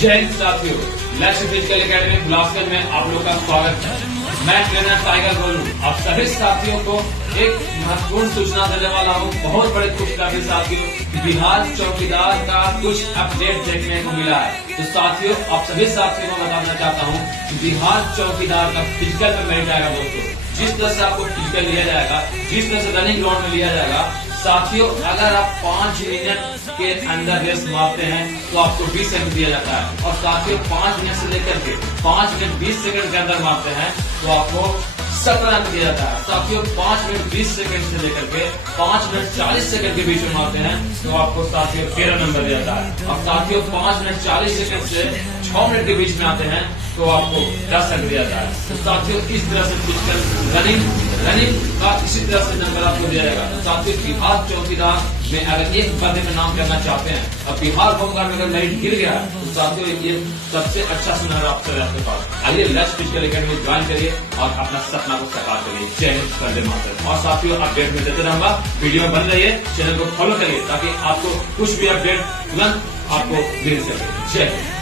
जय हिंद साथियों, लक्ष्य फिजिकल एकेडमी बिलासगंज में आप लोग का स्वागत है। मैं ट्रेनर टाइगर बोलूं। आप सभी साथियों को एक महत्वपूर्ण सूचना देने वाला हूं। बहुत बड़े खुशखबरी साथियों, बिहार चौकीदार का कुछ अपडेट देखने को मिला है। तो साथियों, आप सभी साथियों को बताना चाहता हूं कि बिहार चौकीदार का फिजिकल में मेरिट आएगा। दोस्तों, जिस तरह से आपको फिजिकल लिया जाएगा, जिस तरह से रनिंग ग्राउंड में लिया जाएगा, साथियों अगर आप 5 मिनट के अंदर रेस मारते हैं तो आपको 20 सेकंड दिया जाता है। और साथियों 5 मिनट से लेकर के 5 मिनट 20 सेकंड के अंदर मारते हैं तो आपको 17 अंक दिया जाता है। साथियों 5 मिनट 20 सेकंड से लेकर के 5 मिनट 40 सेकंड के बीच में मारते हैं तो आपको साथियों 13 नंबर दिया जाता है। और साथियों 5 मिनट 40 सेकंड से 6 मिनट के बीच में आते हैं तो आपको 10 अंक दिया जाता है। तो साथियों इस तरह से फिजिकल रनिंग का इसी तरह से नंबर आपको दिया जाएगा। तो साथियों बिहार चौकीदार में अगर एक बंदे में नाम करना चाहते हैं और बिहार होमगार्ड में अगर मेरिट गिर गया तो साथियों ये सबसे अच्छा सुनहरा अवसर है आपके पास। आइए लक्ष्य फिजिकल एकेडमी ज्वाइन करिए और अपना सपना को साकार करिए। जय हिंद, वंदे मातरम। और साथियों अपडेट में देते रहूंगा, वीडियो में बन रहिए, चैनल को फॉलो करिए ताकि आपको कुछ भी अपडेट तुरंत आपको मिल सके। जय हिंद।